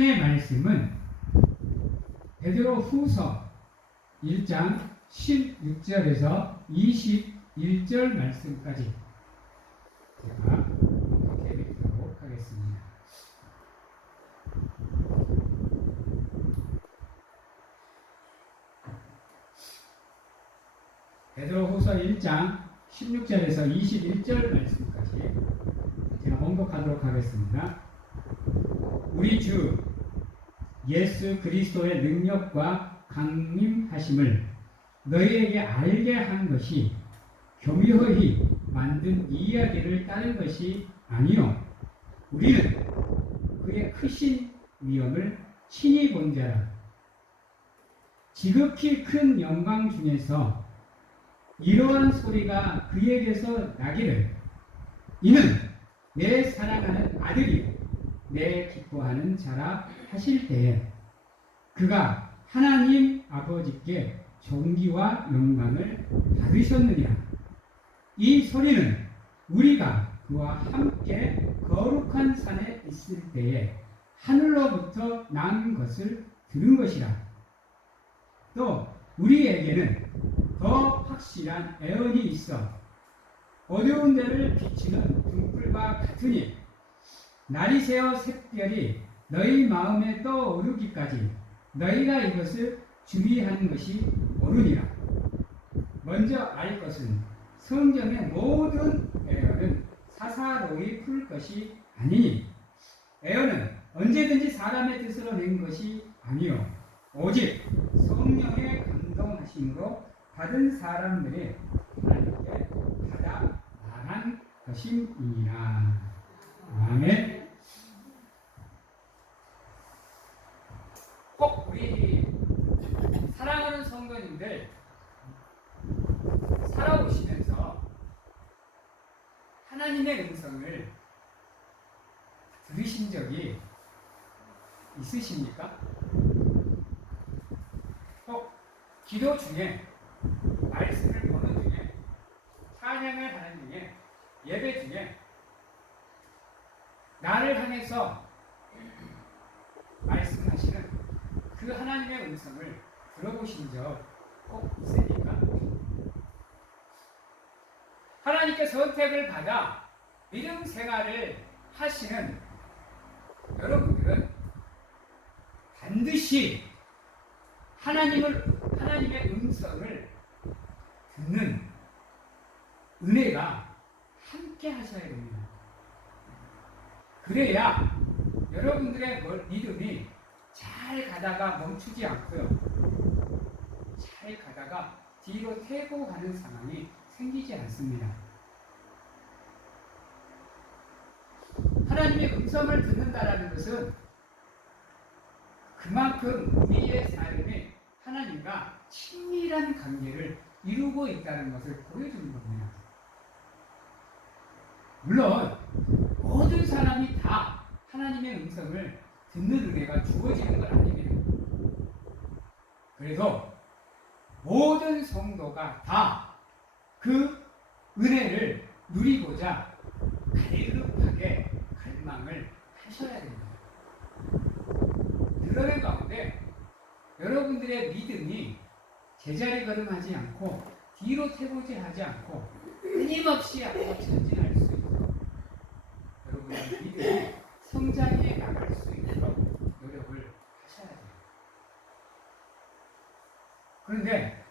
하나님의 말씀은 베드로후서 1장 16절에서 21절 말씀까지 제가 이렇게 읽도록 하겠습니다. 베드로후서 1장 16절에서 21절 말씀까지 제가 봉독하도록 하겠습니다. 우리 주 예수 그리스도의 능력과 강림하심을 너희에게 알게 한 것이 교묘히 만든 이야기를 따른 것이 아니요 우리는 그의 크신 위엄을 친히 본 자라. 지극히 큰 영광 중에서 이러한 소리가 그에게서 나기를 이는 내 사랑하는 아들이요 내 기뻐하는 자라 하실 때에 그가 하나님 아버지께 존귀와 영광을 받으셨느니라. 이 소리는 우리가 그와 함께 거룩한 산에 있을 때에 하늘로부터 난 것을 들은 것이라. 또 우리에게는 더 확실한 애언이 있어 어두운 데를 비추는 등불과 같으니 날이 새어 샛별이 너희 마음에 떠오르기까지 너희가 이것을 주의하는 것이 옳으니라. 먼저 알 것은 성경의 모든 애언은 사사로이 풀 것이 아니니 애언은 언제든지 사람의 뜻으로 낸 것이 아니요 오직 성령의 감동하심으로 받은 사람들이 하나님께 받아 말한 것임이니라. 아멘. 꼭 우리 사랑하는 성도님들 살아오시면서 하나님의 음성을 들으신 적이 있으십니까? 꼭 기도 중에 말씀을 보는 중에 찬양을 하는 중에 예배 중에 나를 향해서 말씀하시는 그 하나님의 음성을 들어보신 적 꼭 있습니까? 하나님께 선택을 받아 믿음 생활을 하시는 여러분들은 반드시 하나님의 음성을 듣는 은혜가 함께 하셔야 됩니다. 그래야 여러분들의 믿음이 잘 가다가 멈추지 않고요. 잘 가다가 뒤로 태고 가는 상황이 생기지 않습니다. 하나님의 음성을 듣는다라는 것은 그만큼 우리의 삶에 하나님과 친밀한 관계를 이루고 있다는 것을 보여주는 겁니다. 물론 모든 사람이 다 하나님의 음성을 듣는 은혜가 주어지는 건 아닙니다. 그래도 모든 성도가 다 그 은혜를 누리고자 갈급하게 갈망을 하셔야 됩니다. 그러는 가운데 여러분들의 믿음이 제자리 걸음하지 않고 뒤로 태보지 하지 않고 끊임없이 앞으로 전진할 수 있도록 여러분의 믿음이 성장해 나갈 수 있도록 노력을 하셔야 돼요. 그런데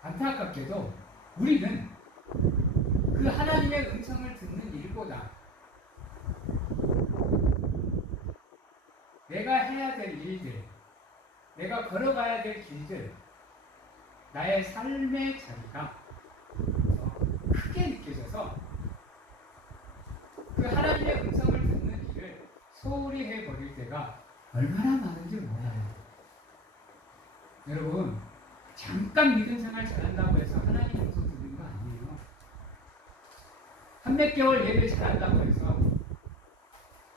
안타깝게도 우리는 그 하나님의 음성을 듣는 일보다 내가 해야 될 일들, 내가 걸어가야 될 길들, 나의 삶의 자리가 더 크게 느껴져서 그 하나님의 음성을 듣는 일을 소홀히 해버릴 때가 얼마나 많은지 몰라요. 여러분, 잠깐 믿음 생활 잘한다고 해서 하나님 음성 듣는 거 아니에요. 한 몇 개월 예배를 잘한다고 해서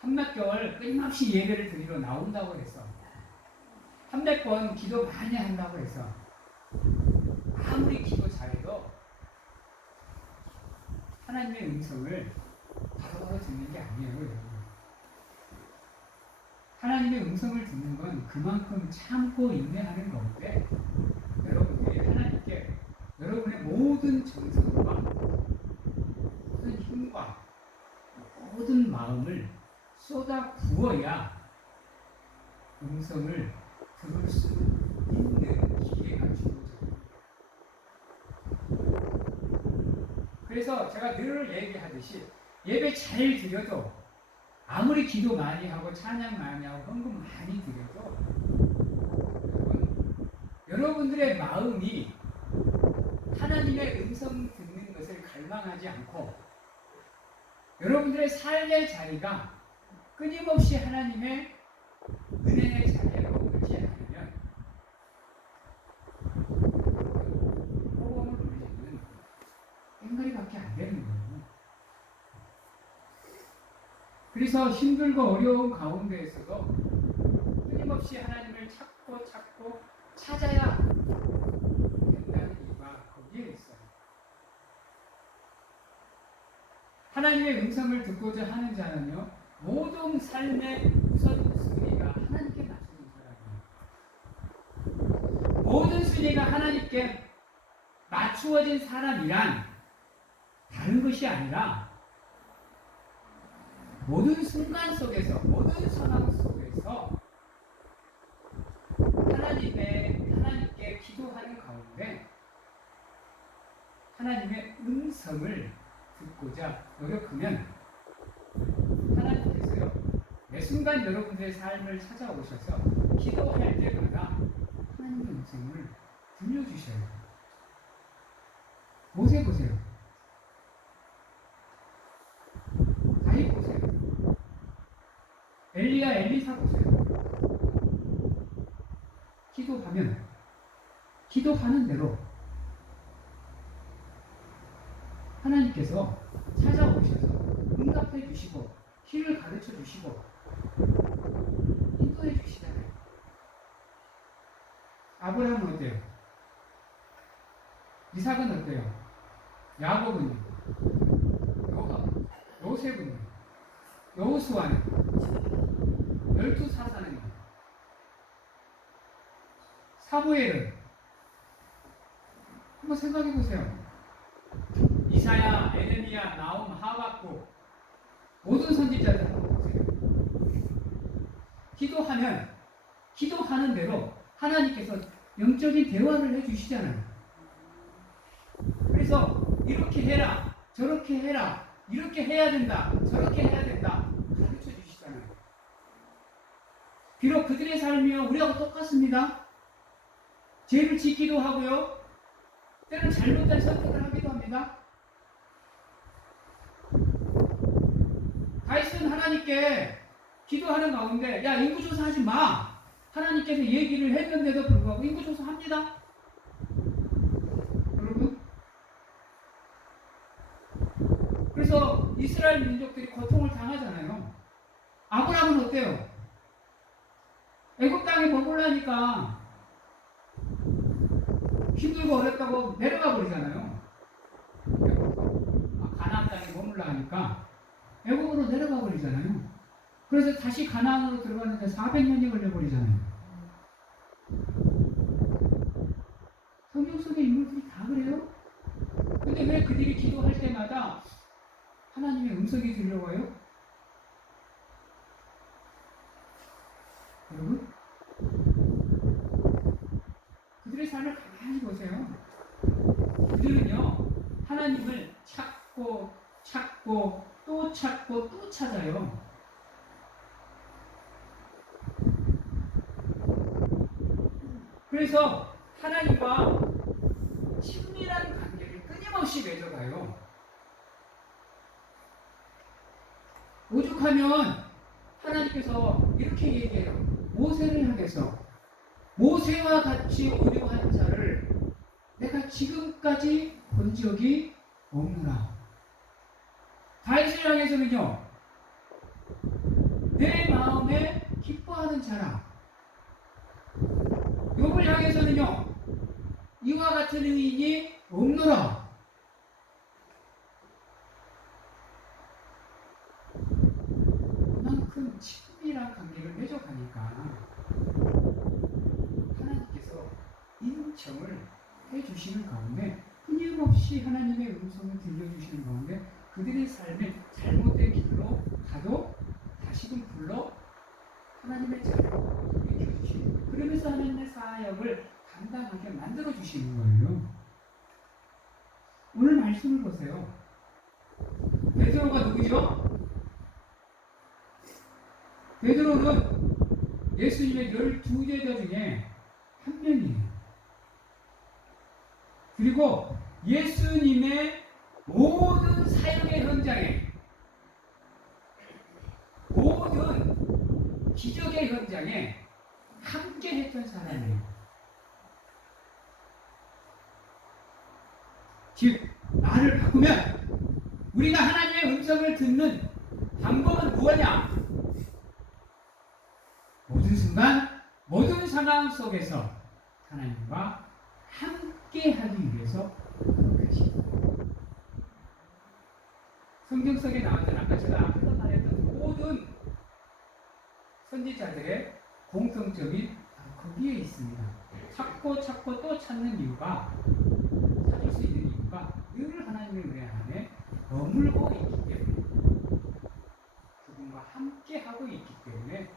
한 몇 개월 끊임없이 예배를 드리러 나온다고 해서 한 몇 번 기도 많이 한다고 해서 아무리 기도 잘해도 하나님의 음성을 바로바로 듣는 게 아니에요, 여러분. 하나님의 음성을 듣는 건 그만큼 참고 인내하는 건데, 여러분들이 하나님께 여러분의 모든 정성과 모든 힘과 모든 마음을 쏟아 부어야 음성을 들을 수 있는 기회가 주어져요. 그래서 제가 늘 얘기하듯이 예배 잘 드려도, 아무리 기도 많이 하고 찬양 많이 하고 헌금 많이 드려도, 여러분들의 마음이 하나님의 음성 듣는 것을 갈망하지 않고 여러분들의 삶의 자리가 끊임없이 하나님의 은혜의 자리에 머물지 않으면 호흡을 올리는 앵가리밖에 안 되는 거예요. 그래서 힘들고 어려운 가운데에서도 끊임없이 하나님을 찾고 찾아야 된다는 이유가 거기에 있어요. 하나님의 음성을 듣고자 하는 자는요, 모든 삶의 우선순위가 하나님께 맞춰진 사람이에요. 모든 순위가 하나님께 맞추어진 사람이란 다른 것이 아니라 모든 순간 속에서, 모든 상황 속에서 하나님께 기도하는 가운데 하나님의 음성을 듣고자 노력하면 하나님께서요, 매 순간 여러분들의 삶을 찾아오셔서 기도할 때마다 하나님의 음성을 들려주셔요. 모세 보세요. 다윗 보세요. 엘리야, 엘리사 보세요. 기도하는 대로 하나님께서 찾아오셔서 응답해 주시고 길을 가르쳐 주시고 인도해 주시잖아요. 아브라함은 어때요? 이삭은 어때요? 야곱은요? 요셉은요? 여호수아는? 12사사는요? 사무엘은? 한번 생각해 보세요. 이사야, 에레미야, 나훔, 하박국, 모든 선지자들 한번 보세요. 기도하는 대로 하나님께서 영적인 대화를 해주시잖아요. 그래서 이렇게 해라, 저렇게 해라, 이렇게 해야 된다, 저렇게 해야 된다 가르쳐 주시잖아요. 비록 그들의 삶이요 우리하고 똑같습니다. 죄를 짓기도 하고요, 때로는 잘못된 선택을 하기도 합니다. 다윗은 하나님께 기도하는 가운데 야, 인구조사 하지 마, 하나님께서 얘기를 했는데도 불구하고 인구조사 합니다. 여러분, 그래서 이스라엘 민족들이 고통을 당하잖아요. 아브라함은 어때요? 애굽 땅에 머물라니까 힘들고 어렵다고 내려가 버리잖아요. 가나안 땅에 머물라 하니까 애굽으로 내려가 버리잖아요. 그래서 다시 가나안으로 들어갔는데 400년이 걸려버리잖아요. 성경 속의 인물들이 다 그래요? 근데 왜 그들이 기도할 때마다 하나님의 음성이 들려와요? 여러분, 그들의 삶을 가만히 보세요. 그들은요, 하나님을 찾고 또 찾아요. 그래서 하나님과 친밀한 관계를 끊임없이 맺어가요. 오죽하면 하나님께서 이렇게 얘기해요. 모세를 향해서 모세와 같이 온유한 자를 내가 지금까지 본 적이 없노라. 다윗을 향해서는요, 내 마음에 기뻐하는 자라. 욥을 향해서는요, 이와 같은 의인이 없노라. 그만큼 친밀한 관계를 맺어가니까 주시는 가운데 끊임없이 하나님의 음성을 들려주시는 가운데 그들의 삶이 잘못된 길로 가도 다시금 불러 하나님의 자녀로 일으켜주시는, 그러면서 하나님의 사역을 감당하게 만들어주시는 거예요. 오늘 말씀을 보세요. 베드로가 누구죠? 베드로는 예수님의 12제자 중에 한 명이에요. 그리고 예수님의 모든 사역의 현장에, 모든 기적의 현장에 함께 했던 사람이에요. 즉, 말을 바꾸면 우리가 하나님의 음성을 듣는 방법은 무엇이냐? 모든 순간, 모든 상황 속에서 하나님과 함께 하기 위해서 그러십니다. 성경 속에 나왔던, 아까 제가 앞에서 말했던 모든 선지자들의 공통점이 바로 거기에 있습니다. 찾고 또 찾는 이유가, 찾을 수 있는 이유가 늘 하나님의 은혜 안에 머물고 있기 때문에, 그분과 함께 하고 있기 때문에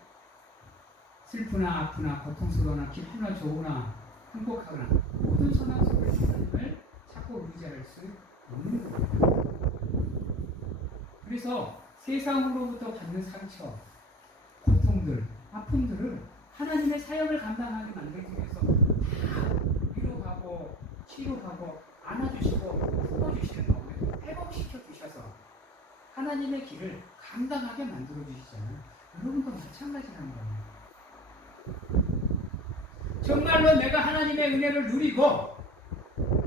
슬프나 아프나 고통스러우나 기쁘나 좋으나 행복하거나 모든 상황 속에서 하나님을 찾고 의지할 수 없는 겁니다. 그래서 세상으로부터 받는 상처, 고통들, 아픔들을 하나님의 사역을 감당하게 만들기 위해서 다 위로하고 치료하고 안아주시고 품어주시는 가운데 회복시켜 주셔서 하나님의 길을 감당하게 만들어 주시잖아요. 여러분도 마찬가지라는 거예요. 정말로 내가 하나님의 은혜를 누리고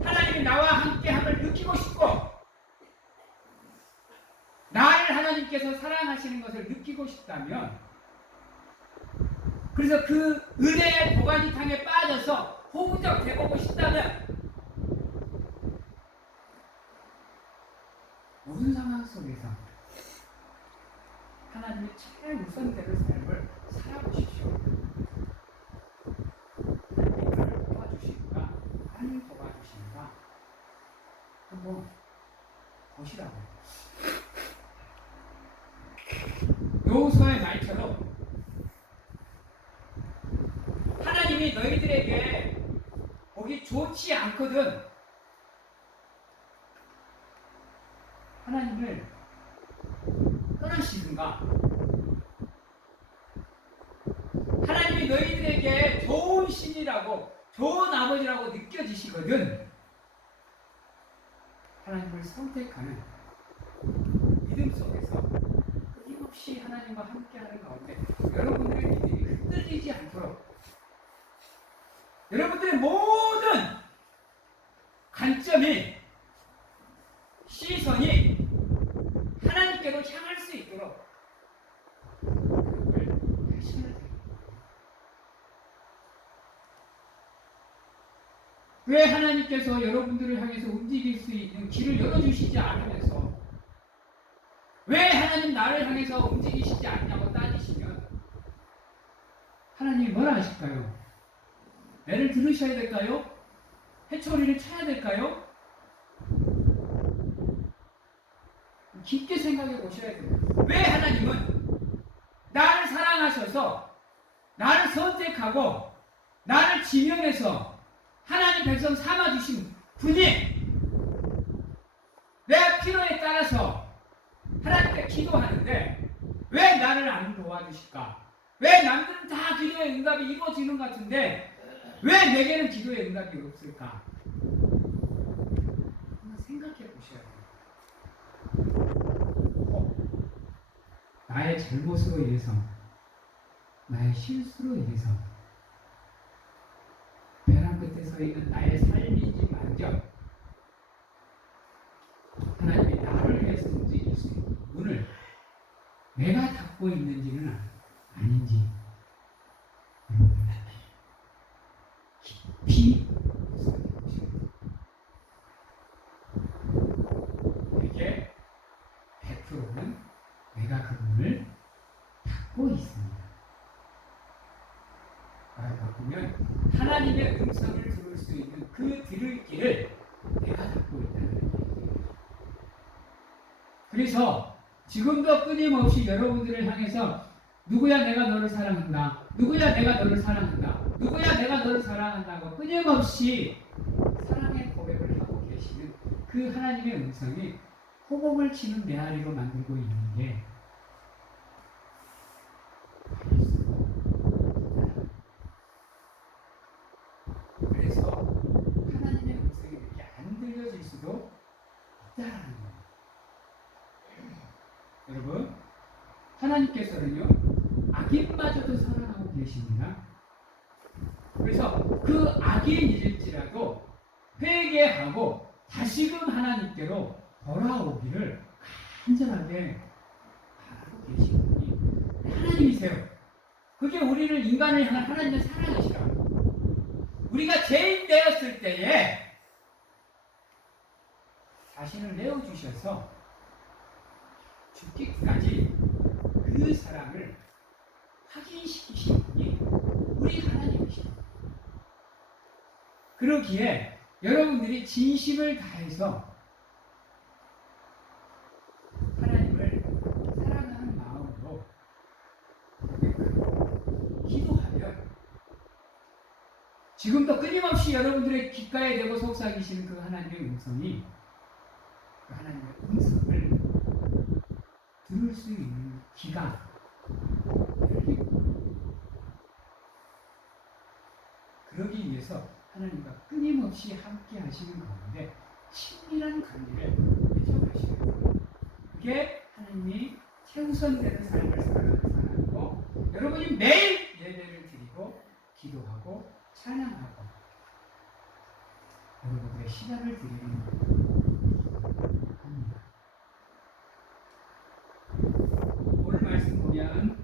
하나님이 나와 함께함을 느끼고 싶고 나를 하나님께서 사랑하시는 것을 느끼고 싶다면, 그래서 그 은혜의 도가니탕에 빠져서 호구적 되고 싶다면 모든 상황 속에서 하나님의 최우선되는 삶을 살아보십시오. 하나님을 도와주시는가, 하나님 도와주시는가 한번 보시라고요. 여호수아의 말처럼 하나님이 너희들에게 보기 좋지 않거든 하나님을 떠나시든가, 하나님이 너희들에게 좋은 신이라고, 좋은 아버지라고 느껴지시거든 하나님을 선택하는 믿음 속에서 끊임없이 하나님과 함께하는 가운데 여러분들의 믿음이 흔들리지 않도록, 여러분들의 모든 관점이, 시선이 하나님께로 향할 수 있도록 하심을 드립니다. 왜 하나님께서 여러분들을 향해서 움직일 수 있는 길을 열어주시지 않으면서 왜 하나님 나를 향해서 움직이시지 않냐고 따지시면 하나님이 뭐라 하실까요? 애를 들으셔야 될까요? 해초리를 쳐야 될까요? 깊게 생각해 보셔야 돼요. 왜 하나님은 나를 사랑하셔서 나를 선택하고 나를 지명해서 하나님 백성 삼아주신 분이 내 필요에 따라서 하나님께 기도하는데 왜 나를 안 도와주실까? 왜 남들은 다 기도의 응답이 이루어지는 것 같은데 왜 내게는 기도의 응답이 없을까? 한번 생각해 보셔야 돼요. 나의 잘못으로 인해서, 나의 실수로 인해서 벼랑 끝에 서 있는 나의 삶인지 만져 하나님이 나를 위해서 움직일 수 있는 문을 내가 닫고 있는지는 아닌지 깊이 이게 100%는 내가 그 문을 닫고 있습니다. 바꾸면 하나님의 음성을 들을 수 있는 그 들을 길을 내가 닫고 있다는 얘기예요. 그래서 지금도 끊임없이 여러분들을 향해서 누구야 내가 너를 사랑한다. 누구야 내가 너를 사랑한다. 누구야 내가 너를 사랑한다고 끊임없이 사랑의 고백을 하고 계시는 그 하나님의 음성이 호복을 치는 메아리로 만들고 있는 게 그래서 하나님의 음성이 이렇게 안 들려질 수도 있다라는 거예요. 여러분, 하나님께서는요 악인마저도 사랑하고 계십니다. 그래서 그 악인일지라도 회개하고 다시금 하나님께로 돌아오기를 간절하게 바라고 계시는 분이 하나님이세요. 그게 우리를 인간을 향한 하나님의 사랑이시라. 우리가 죄인 되었을 때에 자신을 내어주셔서 죽기까지 그 사랑을 확인시키신 분이 우리 하나님이십니다. 그러기에 여러분들이 진심을 다해서 하나님을 사랑하는 마음으로 기도하면 지금도 끊임없이 여러분들의 귓가에 대고 속삭이시는 그 하나님의 음성이 그 하나님의 음성을 들을 수 있는 귀가 그러기 위해서 하나님과 끊임없이 함께 하시는 가운데 친밀한 관계를 맺어가시는 거예요. 그게 하나님이 최우선되는 삶을 살아가는 사람이고 여러분이 매일 예배를 드리고 기도하고 찬양하고 여러분들의 시간을 드리는 겁니다. 오늘 말씀 보면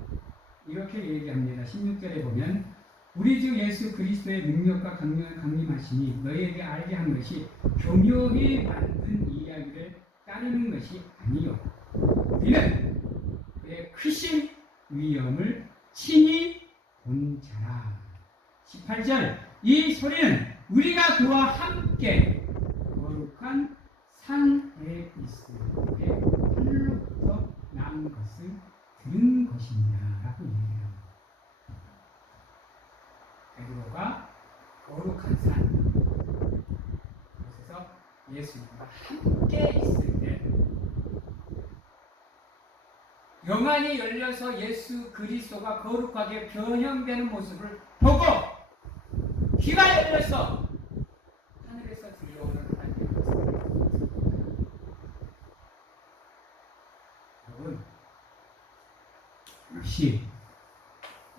이렇게 얘기합니다. 16절에 보면 우리 주 예수 그리스도의 능력과 강림하시니 너희에게 알게 한 것이 교묘히 만든 이야기를 따르는 것이 아니요 우리는 그의 크신 위엄을 친히 본 자라. 18절 이 소리는 우리가 그와 함께 거룩한 산에 있을 때 하늘로부터 난 것을 들은 것입니다 라고 얘기합니다. 베드로가 거룩한 산 그곳에서 예수님과 함께 있을 때 영안이 열려서 예수 그리스도가 거룩하게 변형되는 모습을 보고 귀가 열려서 하늘에서 들려오는 하나님의 모습을 여러분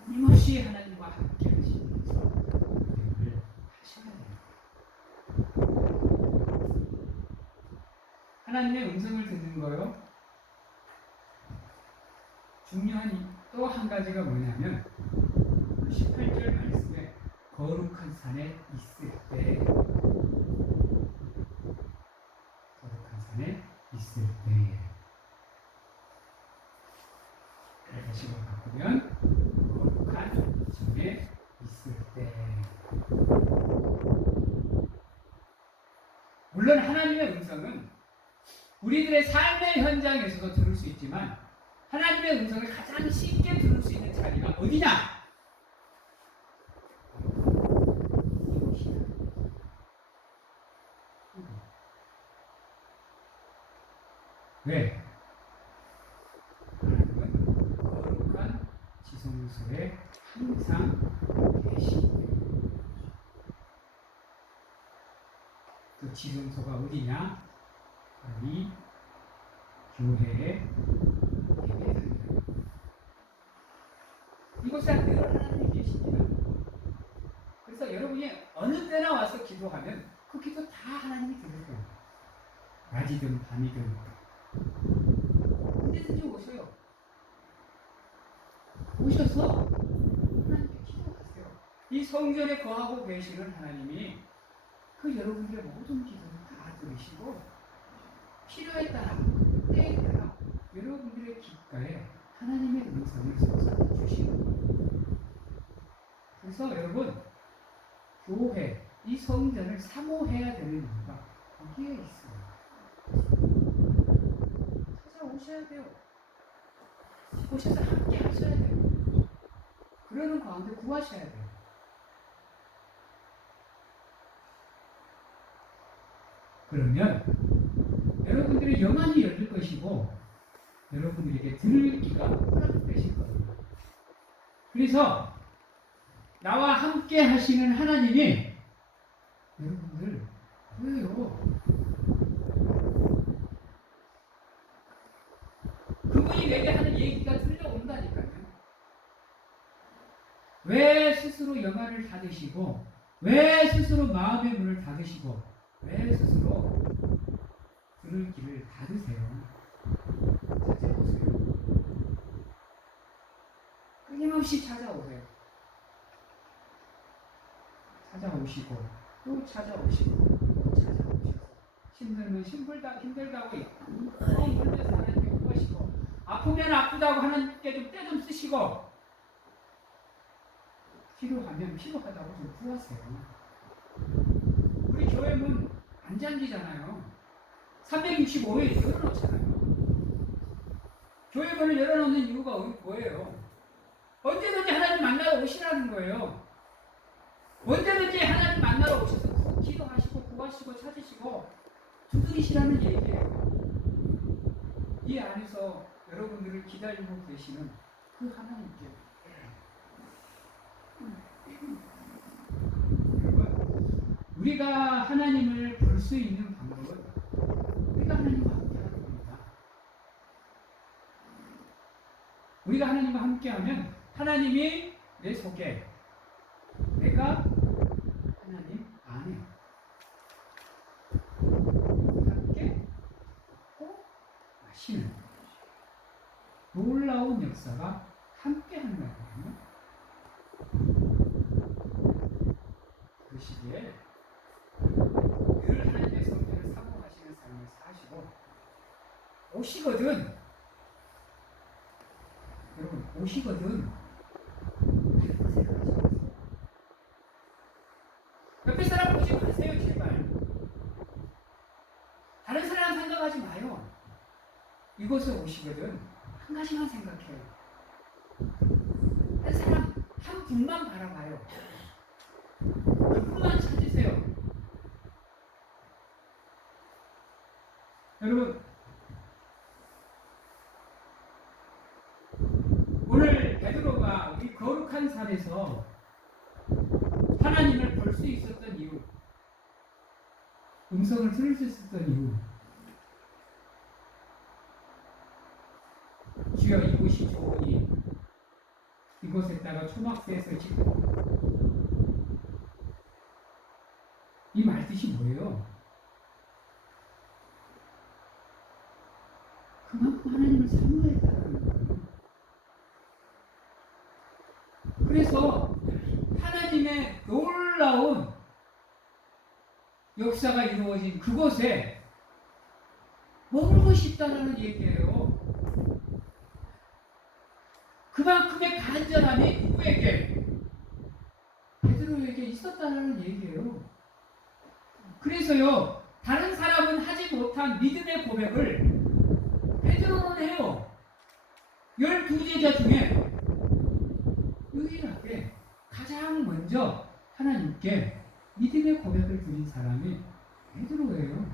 끊임없이 하나님과 함께 하시면서 노력을 하셔야 됩니다. 하나님의 음성을 듣는 거요. 중요한 또 한 가지가 뭐냐면 18절 말씀에 거룩한 산에 있을 때 거룩한 산에 있을 때 다시 바꾸면 거룩한 점에 있을 때 물론 하나님의 음성은 우리들의 삶의 현장에서도 들을 수 있지만 하나님의 음성을 가장 쉽게 들을 수 있는 자리가 어디냐? 이곳이다. 왜? 하나님은 거룩한 지성소에 항상 계시고 그 지성소가 어디냐? 이 교회의 예배당이다. 이곳에 늘 하나님이 계십니다. 그래서 여러분이 어느 때나 와서 기도하면 그 기도 다 하나님이 들을 거예요. 낮이든 밤이든 언제든지 오셔요. 오셔서 하나님께 기도하세요. 이 성전에 거하고 계시는 하나님이 그 여러분들의 모든 기도를 다 들으시고 필요에 따라 때에 따라 여러분들의 귓가에 하나님의 음성을 쏟아주시는 거예요. 그래서 여러분 교회 이 성전을 사모해야 되는 이유가 거기에 있어요. 찾아오셔야 돼요. 오셔서 함께 하셔야 돼요. 그러는 가운데 구하셔야 돼요. 그러면 여러분들의 영안이 열릴 것이고 여러분들에게 들을 귀가 허락되실 겁니다. 그래서 나와 함께 하시는 하나님이 여러분들 왜요? 그분이 내게 하는 얘기가 들려온다니까요. 왜 스스로 영안을 닫으시고 왜 스스로 마음의 문을 닫으시고 왜 스스로 들을 길을 닫으세요? 찾아오세요. 끊임없이 찾아오세요. 찾아오시고 또 찾아오시고 또 찾아오시고 힘들면 힘들다고 힘들면서 하나님께 구하시고 아프면 아프다고 하나님께 좀 때 좀 쓰시고 필요하면 필요하다고 좀 구하세요. 우리 교회 문 안 잠기잖아요. 365일 열어놓잖아요. 교회 문을 열어놓는 이유가 뭐예요? 언제든지 하나님 만나러 오시라는 거예요. 언제든지 하나님 만나러 오셔서 기도하시고 구하시고 찾으시고 두드리시라는 얘기예요. 이 안에서 여러분들을 기다리고 계시는 그 하나님께 여러분 우리가 하나님을 볼 수 있는 방법은 우리가 하나님과 함께하는 겁니다. 우리가 하나님과 함께하면 하나님이 내 속에 내가 하나님 안에 함께 먹고 마시는 놀라운 역사가 함께 한다거든요. 그 시기에 늘 하나님의 성전을 사모하시는 삶을 사시고 오시거든 여러분 오시거든 옆에 사람 보지 마세요 제발. 다른 사람 생각하지 마요. 이곳에 오시거든 한 가지만 생각해요. 한 사람 한 분만 바라봐요. 그분만 찾으세요. 여러분 오늘 베드로가 우리 거룩한 산에서 하나님을 볼 수 있었던 이유, 음성을 들을 수 있었던 이유, 주여 이곳이 좋으니 이곳에다가 초막새에서 짓고 이 말 뜻이 뭐예요? 그만큼 하나님을 사모했다는 거예요. 그래서 하나님의 놀라운 역사가 이루어진 그곳에 머물고 싶다는 얘기예요. 그만큼의 간절함이 누구에게? 베드로에게 있었다는 얘기예요. 그래서요, 다른 사람은 하지 못한 믿음의 고백을 베드로는 해요. 12제자 중에 유일하게 가장 먼저 하나님께 믿음의 고백을 드린 사람이 베드로예요.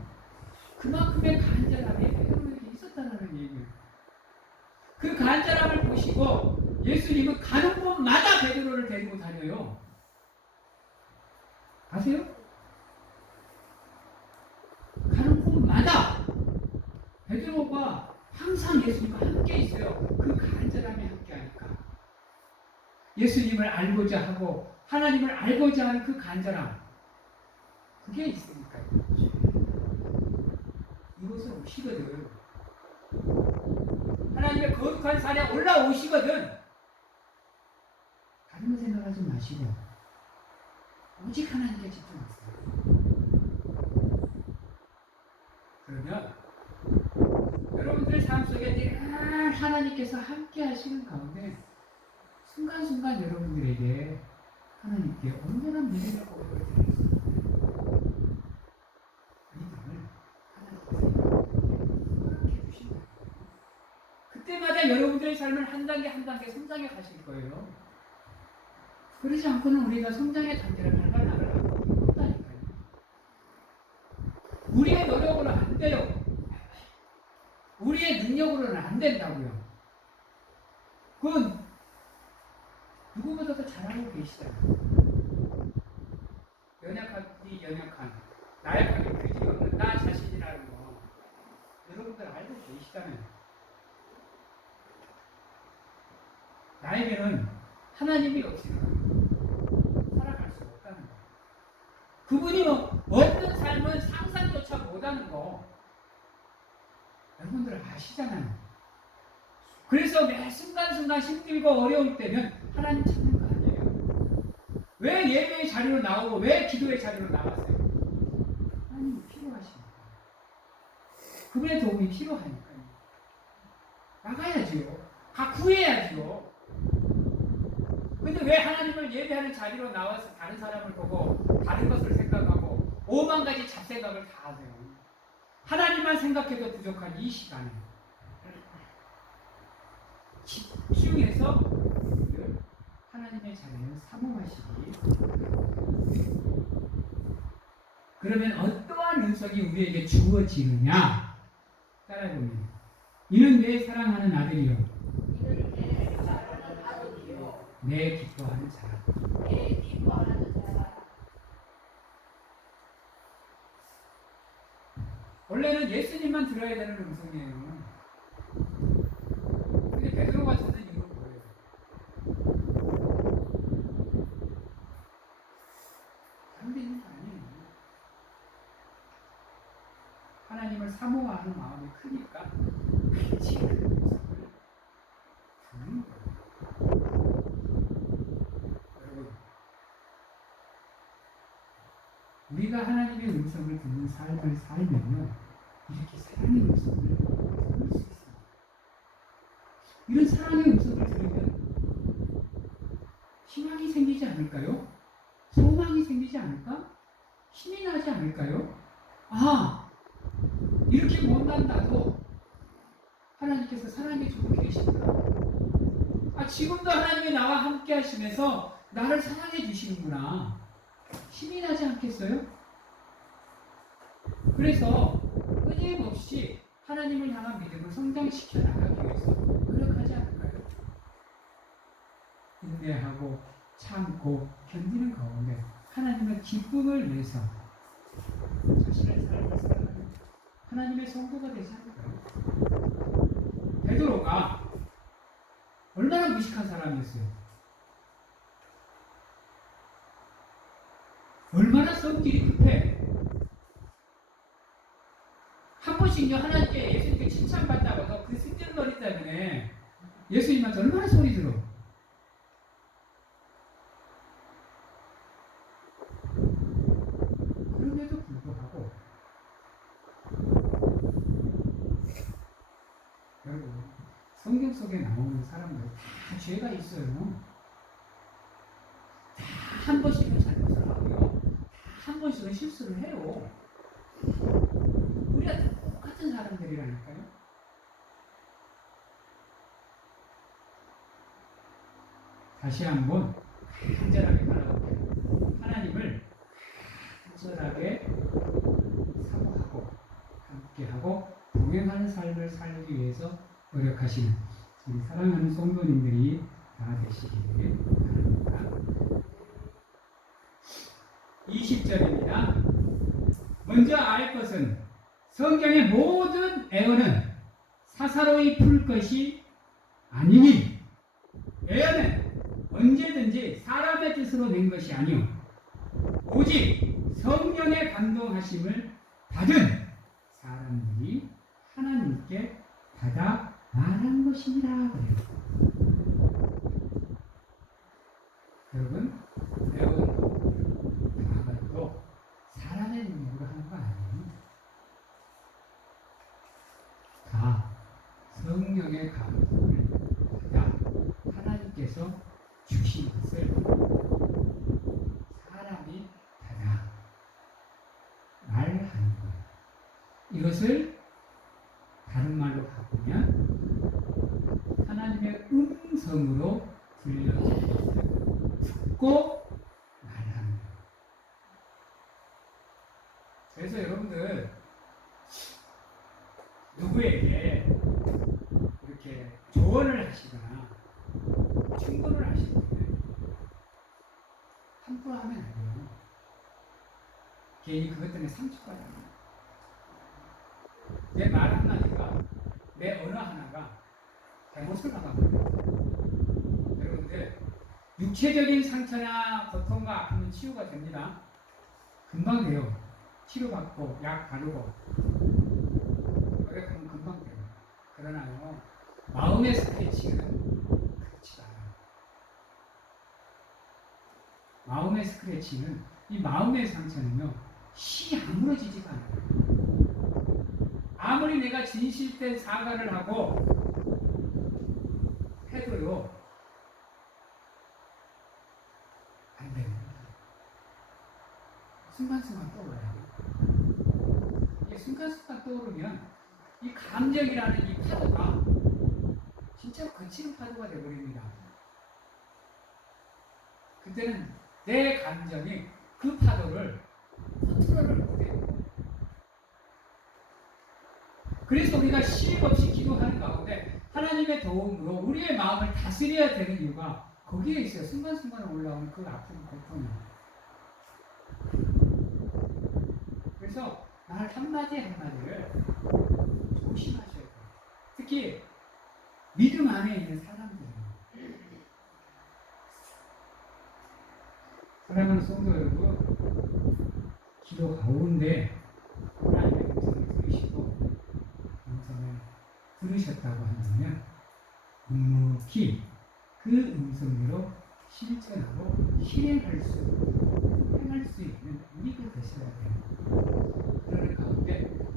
그만큼의 간절함이 베드로에게 있었다는 얘기예요. 그 간절함을 보시고 예수님은 가는 곳마다 베드로를 데리고 다녀요. 아세요? 가는 곳마다 베드로가 항상 예수님과 함께 있어요. 그 간절함이 함께하니까. 예수님을 알고자 하고 하나님을 알고자 하는 그 간절함, 그게 있으니까요. 이곳에 오시거든. 하나님의 거룩한 산에 올라오시거든. 다른 거 생각하지 마시고 오직 하나님께 집중하세요. 그러면 여러분들의 삶 속에 늘 하나님께서 함께 하시는 가운데 순간순간 여러분들에게 하나님께 언제나 믿음의 고백을 드릴 수 있는 믿음을 하나님께서 허락해 주신다. 그때마다 여러분들의 삶을 한 단계 한 단계 성장해 가실 거예요. 그러지 않고는 우리가 성장의 단계를 밟아 나가려고 못하니까요. 우리의 노력으로는 안 돼요. 우리의 능력으로는 안 된다고요. 그건 누구보다도 잘하고 계시잖아요. 연약하기 연약한, 나약하기 그지 없는 나 자신이라는 거 여러분들 알고 계시잖아요. 나에게는 하나님이 없이는 살아갈 수 없다는 거. 그분이 없는 삶은 상상조차 못하는 거 여러분들 아시잖아요. 그래서 매 순간순간 힘들고 어려울 때면 하나님 찾는 거 아니에요. 왜 예배의 자리로 나오고 왜 기도의 자리로 나왔어요? 하나님이 필요하십니다. 그분의 도움이 필요하니까요. 나가야지요. 다 구해야지요. 근데 왜 하나님을 예배하는 자리로 나와서 다른 사람을 보고 다른 것을 생각하고 오만 가지 잡생각을 다 하세요? 하나님만 생각해도 부족한 이 시간에 집중해서 하나님의 자리를 사모하시기. 그러면 어떠한 은석이 우리에게 주어지느냐? 따라해보면 이는 내 사랑하는 아들이요 내 기뻐하는 자라. 원래는 예수님만 들어야 되는 음성이에요. 근데 베드로가 듣는 이유는 뭐예요? 다른 데 있는 거 아니에요. 하나님을 사모하는 마음이 크니까 같이 그 음성을 듣는 거예요. 여러분, 우리가 하나님의 음성을 듣는 삶을 살면요, 이렇게 사랑의 음성을 들을 수 있습니다. 이런 사랑의 음성을 들으면 희망이 생기지 않을까요? 소망이 생기지 않을까? 힘이 나지 않을까요? 아, 이렇게 못난 나도 하나님께서 사랑해주고 계신다. 아, 지금도 하나님이 나와 함께 하시면서 나를 사랑해 주시는구나. 힘이 나지 않겠어요? 그래서 끊임없이 하나님을 향한 믿음을 성장시켜 나가기 위해서 노력하지 않을까요? 인내하고 참고 견디는 가운데 하나님의 기쁨을 위해서 자신의 삶을 살아가는 하나님의 성도가 되지 않을까요? 베드로가 얼마나 무식한 사람이었어요. 얼마나 성질이 급해. 한 번씩요 하나님께 예수님께 칭찬받다가도 그 승질머리 때문에 예수님한테 얼마나 소리 들어. 그럼에도 불구하고 여러분, 성경 속에 나오는 사람들 다 죄가 있어요. 다 한 번씩은 잘못을 하고요. 다 한 번씩은 실수를 해요. 우리가 다 똑같은 사람들이라니까요. 다시 한번 간절하게 바라볼게요. 하나님을 간절하게 사모하고 함께하고 동행하는 삶을 살기 위해서 노력하시는 우리 사랑하는 성도님들이 다 되시기를 바랍니다. 20절입니다. 먼저 알 것은 성경의 모든 애언은 사사로이 풀 것이 아니니 애언은 언제든지 사람의 뜻으로 낸 것이 아니요 오직 성령의 감동하심을 받은 사람들이 하나님께 받아 말한 것이니라 그래요. 여러분, 애언도 다말도 사람의 능력으로 하는 거 아니에요. 다 성령의 감동을 받아 하나님께서 주신 것을 이것을 다른 말로 바꾸면 하나님의 음성으로 들려지는 것을 듣고 말하는 거예요. 그래서 여러분들 누구에게 이렇게 조언을 하시거나 충고를 하실 때 함부로 하면 안 돼요. 괜히 그것 때문에 상처받아요. 내 말 한마디가, 내 언어 하나가 잘못을 막아버려요. 여러분들 육체적인 상처나 고통과 아픔은 치유가 됩니다. 금방 돼요. 치료받고 약 바르고 그러면 금방 돼요. 그러나요, 마음의 스트레칭은 그렇지 않아요. 마음의 스트레칭은, 이 마음의 상처는요, 신이 아무러지지가 않아요. 아무리 내가 진실된 사과를 하고 해도요, 안 돼요. 순간순간 떠올라요. 이게 순간순간 떠오르면 이 감정이라는 이 파도가 진짜 거치는 파도가 되어버립니다. 그때는 내 감정이 그 파도를 컨트롤을 못해요. 그래서 우리가 쉼 없이 기도하는 가운데 하나님의 도움으로 우리의 마음을 다스려야 되는 이유가 거기에 있어요. 순간순간 올라오는 그 아픈 고통이. 그래서 말 한마디 한마디를 조심하셔야 돼요. 특히 믿음 안에 있는 사람들은. 사랑하는 성도 여러분, 기도 가운데 하나님의 음성을 들으시고 음성을 들으셨다고 한다면 묵묵히 그 음성대로 실천하고 행할 수 있는 우리가 되셔야 돼요. 그러는 가운데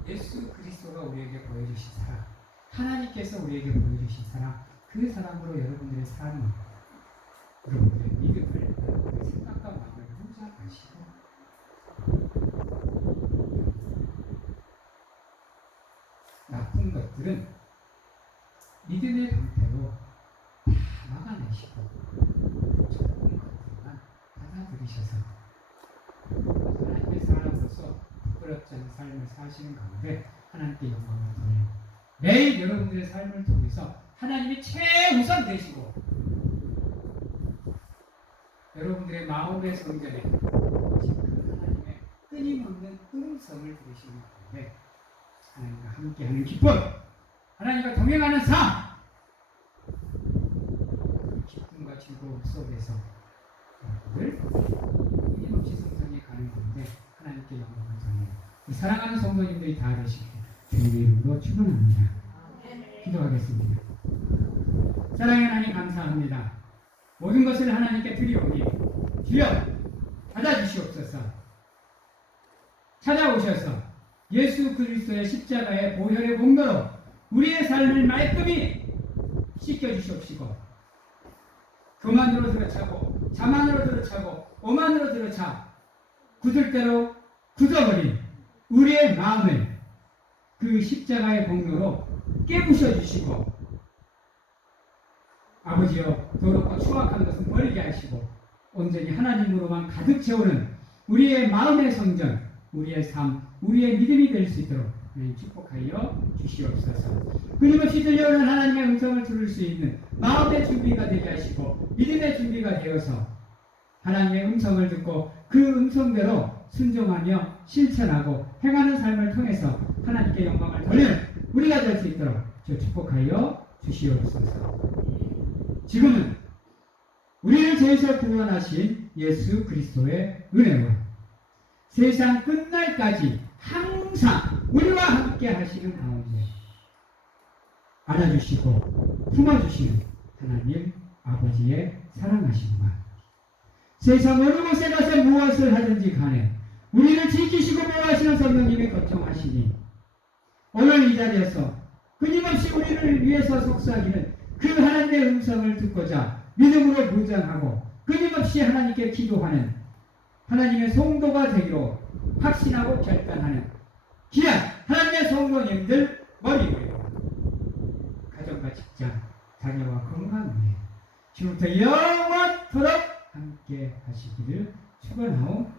예수 그리스도가 우리에게 보여주신 사랑, 하나님께서 우리에게 보여주신 사랑, 그 사랑으로 여러분들의 삶을, 여러분들의 믿음을, 여러분들의 생각과 마음을 훈장하시고 나쁜 것들은 믿음의 방패로 다 막아내시고 좋은 것들만 받아들이셔서 하나님의 사람으로서 부끄럽지 않은 삶을 사시는 가운데 하나님께 영광을 돌려요. 매일 여러분들의 삶을 통해서 하나님이 최우선 되시고 여러분들의 마음의 성전에 하나님의 끊임없는 음성을 들으시는 가운데 하나님과 함께하는 기쁨, 하나님과 동행하는 삶, 기쁨과 즐거움 속에서 여러분들 끊임없이 성장해 가는 가운데 하나님께 영광을 돌려요. 사랑하는 성도님들이 다 되시길 주님의 이름으로 축원합니다. 기도하겠습니다. 사랑의 하나님 감사합니다. 모든 것을 하나님께 드리오니 주여 받아주시옵소서. 찾아오셔서 예수 그리스도의 십자가의 보혈의 공로로 우리의 삶을 말끔히 씻겨주시옵시고 교만으로 들어차고 자만으로 들어차고 오만으로 들어차 굳을 대로 굳어버린 우리의 마음을 그 십자가의 공로로 깨부셔주시고 아버지여 더럽고 추악한 것은 버리게 하시고 온전히 하나님으로만 가득 채우는 우리의 마음의 성전, 우리의 삶, 우리의 믿음이 될 수 있도록 축복하여 주시옵소서. 끊임없이 들려오는 하나님의 음성을 들을 수 있는 마음의 준비가 되게 하시고 믿음의 준비가 되어서 하나님의 음성을 듣고 그 음성대로 순종하며 실천하고 행하는 삶을 통해서 하나님께 영광을 돌리는 우리가 될 수 있도록 축복하여 주시옵소서. 지금은 우리를 죄에서 구원하신 예수 그리스도의 은혜와 세상 끝날까지 항상 우리와 함께 하시는 가운데 안아주시고 품어주시는 하나님 아버지의 사랑하심과 세상 어느 곳에 가서 무엇을 하든지 간에 우리를 지키시고 보호하시는 성령님의 걱정하시니 오늘 이 자리에서 끊임없이 우리를 위해서 속삭이는 그 하나님의 음성을 듣고자 믿음으로 무장하고 끊임없이 하나님께 기도하는 하나님의 성도가 되기로 확신하고 결단하는 귀한 하나님의 성도님들 머리 위에 가정과 직장, 자녀와 건강 위에 지금부터 영원토록 함께 하시기를 축원하옵나이다.